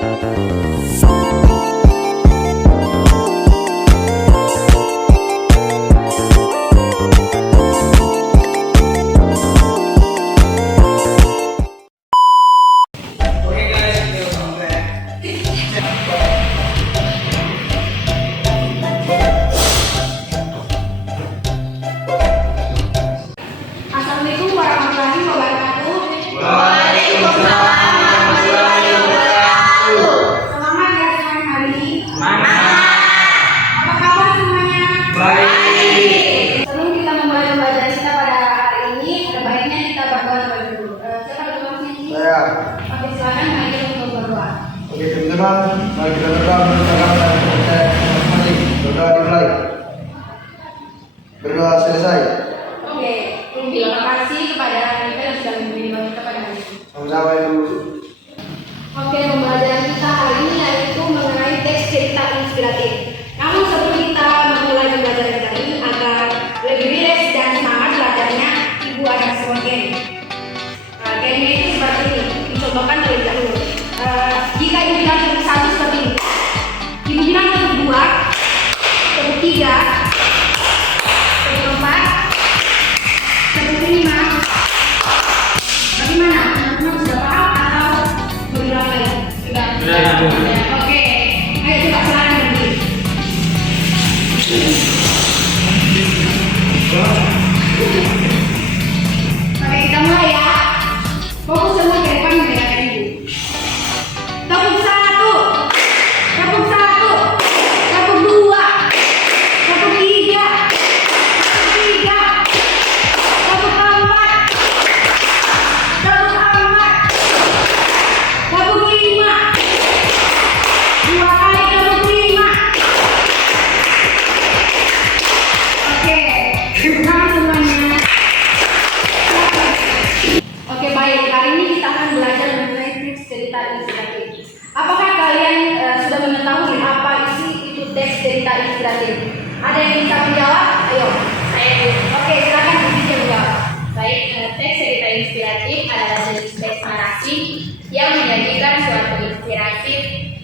Assalamualaikum warahmatullahi wabarakatuh. Waalaikumsalam warahmatullahi wabarakatuh. Selamat ya teman hari ini. Semangat. Apa kabar semuanya? Baik. Sebelum kita memulai pembelajaran kita pada hari ini, ada baiknya kita berdoa terlebih dahulu. Siapa berdoa sini? Saya. Oke, silakan mari kita untuk berdoa. Oke teman-teman, mari kita berdoa mengucapkan masing-masing. Berdoa dimulai. Berdoa selesai. Oke, terima kasih kepada kita yang sudah memberi doa kita pada hari ini. Sama-sama Ibu. Oke, pembelajaran kita hari ini yaitu mengenai teks cerita inspiratif. Namun sebelum kita memulai pembelajaran kita ini, agar lebih rileks dan semangat belajarnya, Ibu ada sebuah game. Game itu seperti ini, dicontohkan terlebih dahulu. Jika Ibu bilang tepuk satu seperti ini, Ibu bilang tepuk dua, tepuk tiga, tepuk empat, tepuk lima. Bagaimana? Teman-teman sudah paham atau berulang lagi? Sudah. Oke. Ayo coba silakan berdiri. Oke, kita mulai ya. Fokus semua ke depan mendengarkan Ibu. Tepuk satu, tepuk satu, tepuk dua, tepuk tiga, tepuk empat, tepuk lima, dua kali tepuk lima. Oke, tenang semuanya. Oke, baik. Hari ini kita akan belajar mengenai teks cerita inspiratif. Apakah kalian sudah mengetahui apa isi itu teks cerita inspiratif? Ada yang bisa menjawab? Ayo. Saya Bu. Oke, silakan Bu Cici menjawab. Baik, teks cerita inspiratif adalah jenis teks narasi yang menyajikan suatu inspirasi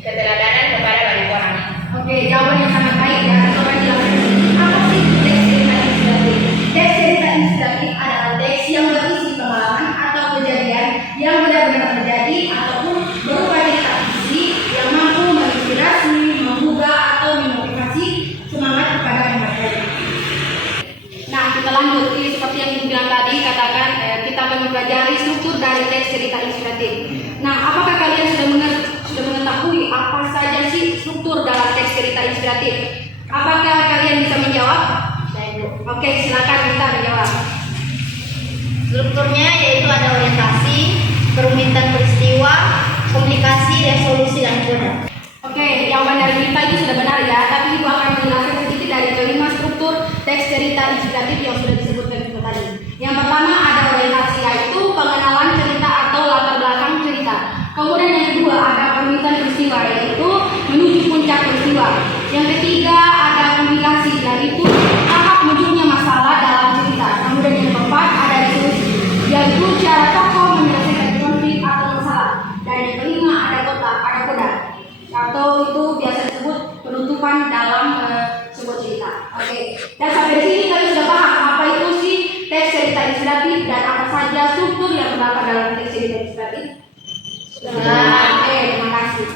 keteladanan kepada banyak orang. Oke, jawaban yang sangat baik ya. Coba jelaskan. Apa sih teks cerita inspiratif? Teks cerita inspiratif adalah teks yang berisi pengalaman atau kejadian yang benar-benar terjadi ataupun berupa cerita fiksi yang mampu menginspirasi, menggugah atau memotivasi semangat kepada pembacanya. Nah, kita lanjut. Ini seperti yang Ibu bilang tadi, katakan kita akan mempelajari struktur dari teks cerita inspiratif. Nah, apakah kalian sudah mengetahui apa saja sih struktur dalam teks cerita inspiratif? Apakah kalian bisa menjawab? Saya Bu. Oke, silakan kita menjawab. Strukturnya yaitu ada orientasi, perumitan peristiwa, komplikasi, resolusi, dan coda. Oke, jawaban dari kita itu sudah benar ya, tapi Ibu akan menjelaskan sedikit dari kelima struktur teks cerita inspiratif yang sudah disebutkan kita tadi. Yang pertama ada orientasi, yaitu pengenalan cerita atau latar belakang cerita. Kemudian yang kedua ada perumitan peristiwa, yaitu menuju puncak peristiwa. Yang ketiga ada komplikasi, yaitu tahap munculnya masalah dalam cerita. Kemudian yang keempat ada resolusi, yaitu cara tokoh menyelesaikan konflik atau masalah. Dan yang kelima ada koda, atau itu biasa disebut penutupan dalam sebuah cerita. Oke, dan sampai di sini kalian sudah paham apa itu sih teks cerita inspiratif dan apa saja struktur yang terdapat dalam teks cerita inspiratif. Oke, terima kasih.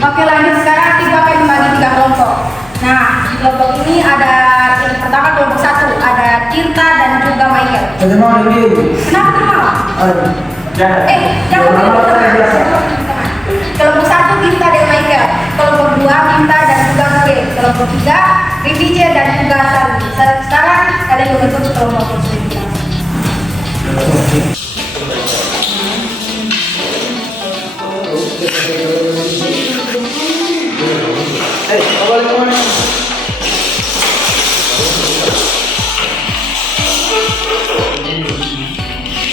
Oke, lanjut sekarang Ibu akan membagi 3 kelompok. Nah, di kelompok ini ada yang pertama kelompok 1 ada Tirta dan juga Michael. Teman-teman review. Kenapa kenal? Jangan. Jangan. Kelompok 1 Tirta dan Michael. Kelompok 2 Tinta dan juga K. Kelompok 3 Vivi C dan juga Sari. Sekarang kalian membentuk kelompok tersebut. Awal teman.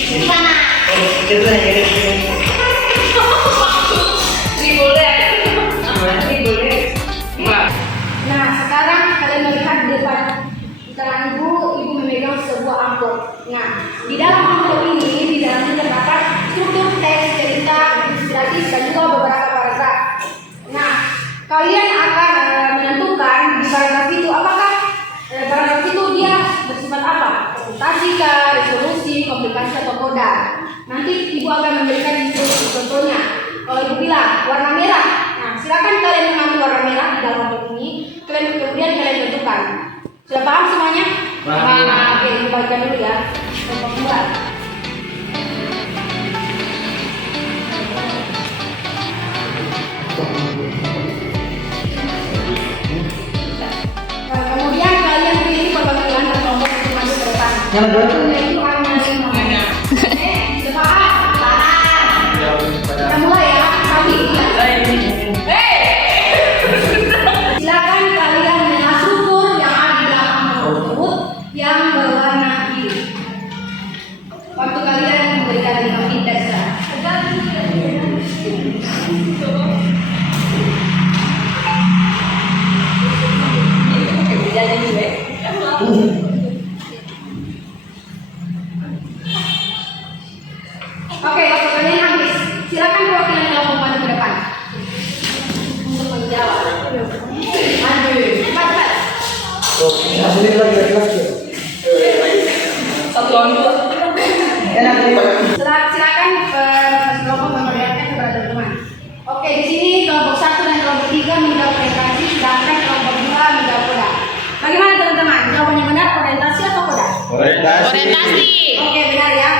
Di mana? Nah, sekarang kalian melihat di depan tangan Ibu memegang sebuah amplop. Nah, di dalam amplop ini di dalamnya terdapat struktur teks cerita inspiratif dan juga beberapa paragraf. koda. Nanti ibu akan memberikan instruksi contohnya. Kalau ibu bilang warna merah, nah silakan kalian mengambil warna merah di dalam amplop ini. Kemudian kalian tentukan. Sudah paham semuanya? Paham. Oke, ibu bagikan dulu ya. Kelompok 2. Kemudian kalian pilih perwakilan dan kelompok untuk maju ke depan. Yang kedua? Yaitu hanya 5. Sudah paham? Paham. Kita mulai ya. Kami. Silakan kalian mengenal struktur yang ada di belakang tersebut yang berwarna biru. Waktu kalian memberikan 5 menit dasar. Oke, waktu kalian habis. Silakan perwakilan kelompok maju ke depan untuk menjawab. Maju, cepat. Oh, hasilnya lagi. Enak nih. Silakan kelompok memperlihatkan kepada teman-teman. Oke, di sini kelompok 1 dan kelompok 3 menjawab orientasi, sedangkan kelompok 2 menjawab koda. Bagaimana teman-teman? Jawabannya benar orientasi atau koda? Orientasi. Oke, benar ya.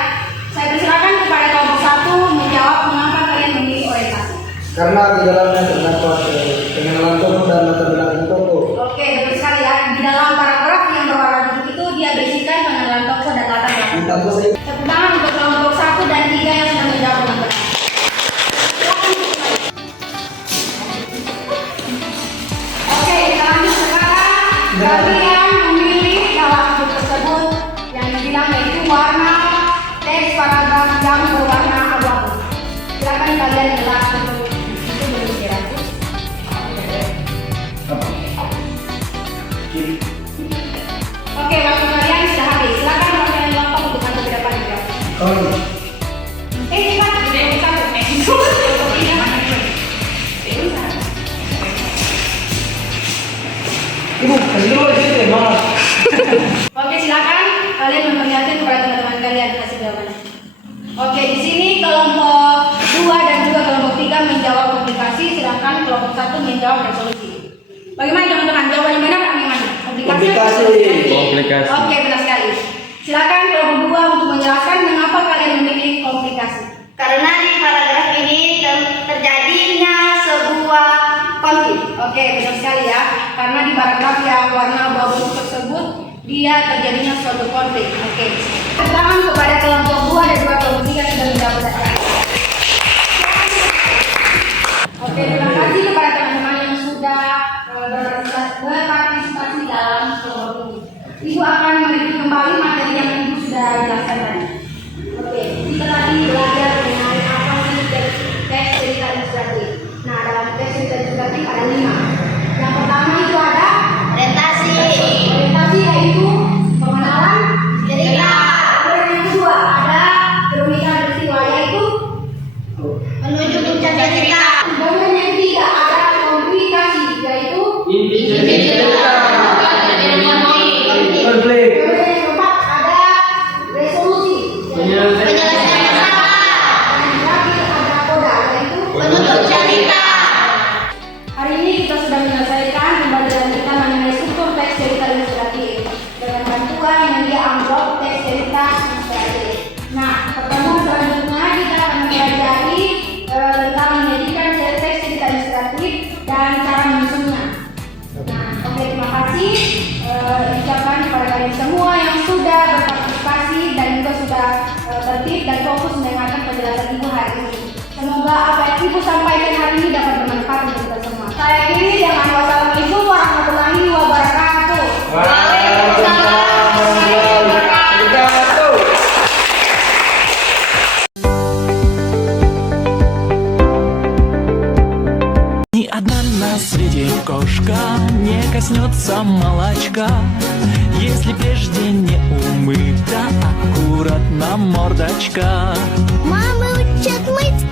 Saya persilakan kepada kelompok 1 menjawab mengapa kalian memilih orientasi. Karena di dalamnya terdapat pengenalan toko dan latar belakang toko. Oke, betul sekali ya. Di dalam paragraf yang berwarna biru itu dia berisikan pengenalan toko dan latar belakang. Toko saya. Tepuk tangan untuk kelompok 1 dan 3 yang sudah menjawab dengan benar. Silakan dimulai. Oke, kita lanjut sekarang. Kalian memilih dalam buku tersebut yang dibilang yaitu warna teks paragraf yang berwarna abu-abu. Silakan kalian jelaskan itu berbicara. Oke, waktu kalian sudah habis. Silakan kalian kelompok untuk maju ke depan juga. Oh, Cepat. ibu, kasih dulu di situ, Mama. Oke, silakan kalian memperlihatkan kepada teman-teman kalian hasil jawabannya. Oke, di sini kelompok 2 dan juga kelompok 3 menjawab komplikasi, sedangkan kelompok 1 menjawab resolusi. Bagaimana teman-teman? Jawabannya benar atau bagaimana? Komplikasi. Komplikasi. Oke, benar sekali. Silakan kelompok 2 untuk menjelaskan mengapa kalian memilih komplikasi. Karena di paragraf ini terjadinya sebuah konflik. Oke, benar sekali ya. Karena di paragraf yang warna abu-abu tersebut dia terjadinya suatu konflik. Oke. Tangan kepada kelompok 2 dan juga kelompok 3 sudah menjawab dasar. Oke, terima kasih kepada teman-teman yang sudah berpartisipasi dalam kelompok ini. Ibu akan mereview kembali materi yang Ibu sudah jelaskan tadi. Oke, kita tadi belajar mengenai apa sih teks cerita ilustratif. Nah, dalam teks cerita ilustratif ada 5. Yang pertama itu ada Orientasi. orientasi, yaitu pengenalan Cerita. Kemudian yang kedua ada kronika peristiwa, yaitu Menuju puncak cerita. kemudian yang ketiga ada komplikasi, yaitu Inti cerita. Konflik. kemudian yang keempat ada resolusi, Penyelesaian masalah. dan yang terakhir ada koda, yaitu Penutup cerita. hari ini kita sudah menyelesaikan pembelajaran kita mengenai struktur teks cerita ilustratif dengan bantuan media amplop teks cerita ilustratif. Nah, pertemuan selanjutnya kita akan mempelajari tentang menjadikan teks cerita ilustratif dan cara menyusunnya. Nah, oke, terima kasih. Ucapkan kepada kalian semua yang sudah berpartisipasi dan juga sudah tertib dan fokus mendengarkan penjelasan Ibu hari ini. Semoga apa yang Ibu sampaikan hari ini dapat bermanfaat untuk kita semua. Saya kiri dengan wassalamualaikum warahmatullahi wabarakatuh. Waalaikumsalam warahmatullahi wabarakatuh. Ни одна на свете кошка не коснется молочка, если прежде не умыта аккуратно мордочка. Мамы учат мыть